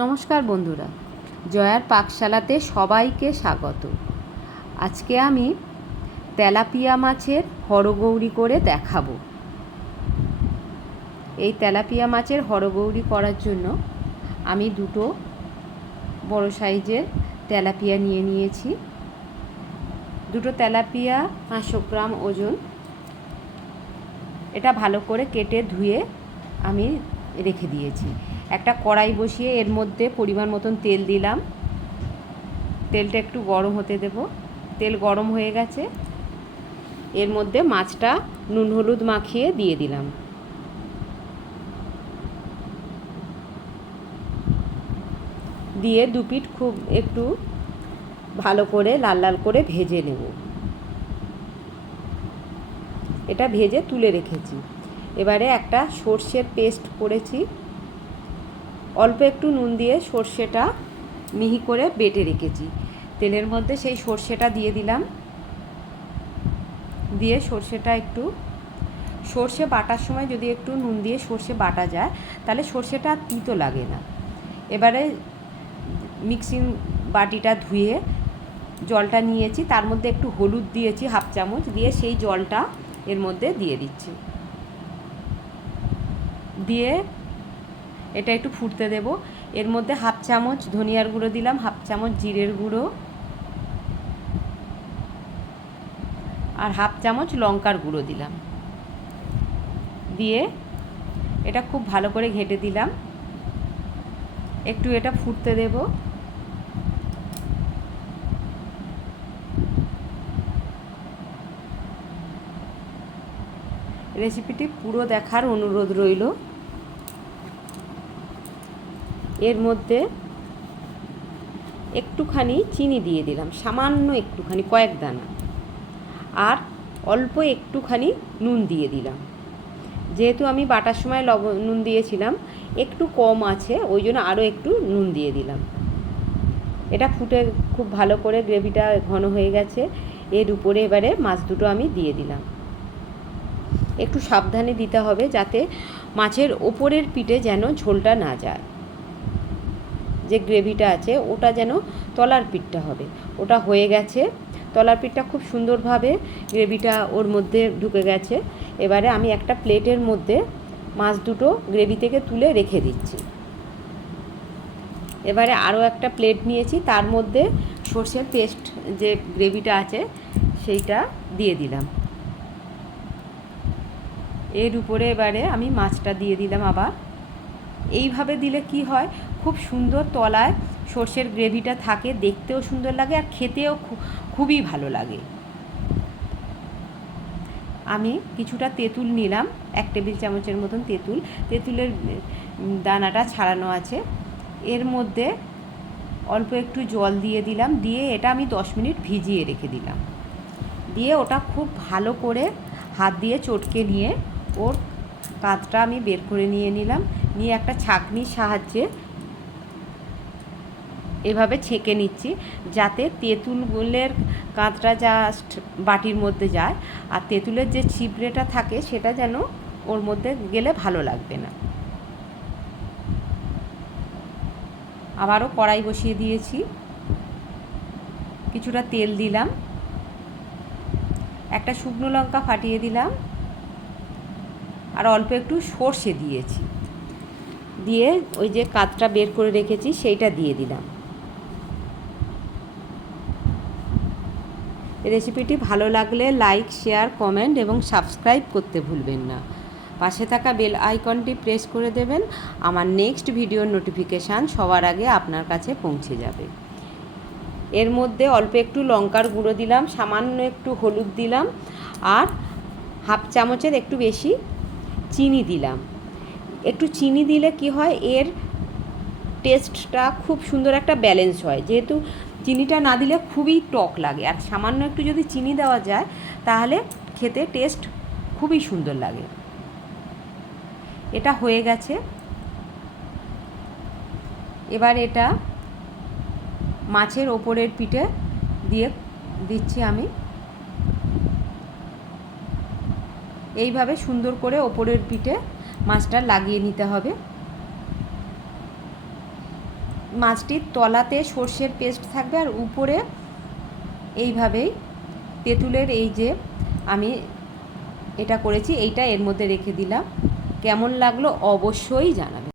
নমস্কার বন্ধুরা, জয়ার পাকশালাতে সবাইকে স্বাগত। আজকে আমি তেলাপিয়া মাছের হরগৌরি করে দেখাবো। এই তেলাপিয়া মাছের হরগৌরি করার জন্য আমি দুটো বড় সাইজের তেলাপিয়া নিয়ে নিয়েছি। দুটো তেলাপিয়া 500 গ্রাম ওজন। এটা ভালো করে কেটে ধুয়ে আমি রেখে দিয়েছি। একটা কড়াই বসিয়ে এর মধ্যে পরিমাণ মতন তেল দিলাম। তেলটা একটু গরম হতে দেব। তেল গরম হয়ে গেছে, এর মধ্যে মাছটা নুন হলুদ মাখিয়ে দিয়ে দিলাম। দিয়ে দুপিঠ খুব একটু ভালো করে লাল লাল করে ভেজে নেব। এটা ভেজে তুলে রেখেছি। এবারে একটা সর্ষের পেস্ট করেছি। অল্প একটু নুন দিয়ে সর্ষেটা মিহি করে বেটে রেখেছি। তেলের মধ্যে সেই সর্ষেটা দিয়ে দিলাম। দিয়ে সর্ষেটা একটু, সর্ষে বাটার সময় যদি একটু নুন দিয়ে সর্ষে বাটা যায় তাহলে সর্ষেটা তিতো লাগে না। এবারে মিক্সিং বাটিটা ধুয়ে জলটা নিয়েছি, তার মধ্যে একটু হলুদ দিয়েছি হাফ চামচ, দিয়ে সেই জলটা এর মধ্যে দিয়ে দিচ্ছি। দিয়ে এটা একটু ফুটতে দেব। এর মধ্যে হাফ চামচ ধনিয়ার গুঁড়ো দিলাম, হাফ চামচ জিরের গুঁড়ো আর হাফ চামচ লঙ্কার গুঁড়ো দিলাম। দিয়ে এটা খুব ভালো করে ঘেঁটে দিলাম। একটু এটা ফুটতে দেব। রেসিপিটি পুরো দেখার অনুরোধ রইল। এর মধ্যে একটুখানি চিনি দিয়ে দিলাম, সামান্য একটুখানি, কয়েক দানা, আর অল্প একটুখানি নুন দিয়ে দিলাম। যেহেতু আমি বাটার সময় নুন দিয়েছিলাম, একটু কম আছে, ওই জন্য আরও একটু নুন দিয়ে দিলাম। এটা ফুটে খুব ভালো করে গ্রেভিটা ঘন হয়ে গেছে। এর উপরে এবারে মাছ দুটো আমি দিয়ে দিলাম। একটু সাবধানে দিতে হবে যাতে মাছের ওপরের পিঠে যেন ঝোলটা না যায়। যে গ্রেভিটা আছে ওটা যেন তলার পিঠটা হবে। ওটা হয়ে গেছে। তলার পিঠটা খুব সুন্দরভাবে গ্রেভিটা ওর মধ্যে ঢুকে গেছে। এবারে আমি একটা প্লেটের মধ্যে মাছ দুটো গ্রেভি থেকে তুলে রেখে দিচ্ছি। এবারে আরও একটা প্লেট নিয়েছি, তার মধ্যে সর্ষের পেস্ট যে গ্রেভিটা আছে সেইটা দিয়ে দিলাম। এর উপরে এবারে আমি মাছটা দিয়ে দিলাম আবার। এইভাবে দিলে কি হয়, খুব সুন্দর তলায় সর্ষের গ্রেভিটা থাকে, দেখতেও সুন্দর লাগে আর খেতেও খুবই ভালো লাগে। আমি কিছুটা তেঁতুল নিলাম, 1 টেবিল চামচের মতন তেঁতুল। তেঁতুলের দানাটা ছাড়ানো আছে। এর মধ্যে অল্প একটু জল দিয়ে দিলাম। দিয়ে এটা আমি 10 মিনিট ভিজিয়ে রেখে দিলাম। দিয়ে ওটা খুব ভালো করে হাত দিয়ে চটকে নিয়ে ওর কাঁচটা আমি বের করে নিয়ে নিলাম। নিয়ে একটা ছাঁকনির সাহায্যে এভাবে ছেঁকে নিচ্ছি, যাতে তেঁতুলের কাঁচটা জাস্ট বাটির মধ্যে যায়, আর তেঁতুলের যে ছিবড়েটা থাকে সেটা যেন ওর মধ্যে গেলে ভালো লাগবে না। আবারও কড়াই বসিয়ে দিয়েছি, কিছুটা তেল দিলাম, একটা শুকনো লঙ্কা ফাটিয়ে দিলাম, আর অল্প একটু সর্ষে দিয়েছি। দিয়ে ওই যে কাঁচটা বের করে রেখেছি সেইটা দিয়ে দিলাম। রেসিপিটি ভালো লাগলে লাইক, শেয়ার, কমেন্ট এবং সাবস্ক্রাইব করতে ভুলবেন না। পাশে থাকা বেল আইকনটি প্রেস করে দেবেন। আমার নেক্সট ভিডিওর নোটিফিকেশান সবার আগে আপনার কাছে পৌঁছে যাবে। এর মধ্যে অল্প একটু লঙ্কার গুঁড়ো দিলাম, সামান্য একটু হলুদ দিলাম, আর হাফ চামচের একটু বেশি চিনি দিলাম। একটু চিনি দিলে কি হয়, এর টেস্টটা খুব সুন্দর একটা ব্যালেন্স হয়। যেহেতু চিনিটা না দিলে খুবই টক লাগে, আর সামান্য একটু যদি চিনি দেওয়া যায় তাহলে খেতে টেস্ট খুবই সুন্দর লাগে। এটা হয়ে গেছে। এবার এটা মাছের ওপরের পিঠে দিয়ে দিচ্ছি আমি। এইভাবে সুন্দর করে ওপরের পিঠে মাছটা লাগিয়ে নিতে হবে। মাছটির তলাতে সর্ষের পেস্ট থাকবে আর উপরে এইভাবেই তেঁতুলের এই যে আমি এটা করেছি এইটা এর মধ্যে রেখে দিলাম। কেমন লাগলো অবশ্যই জানাবে।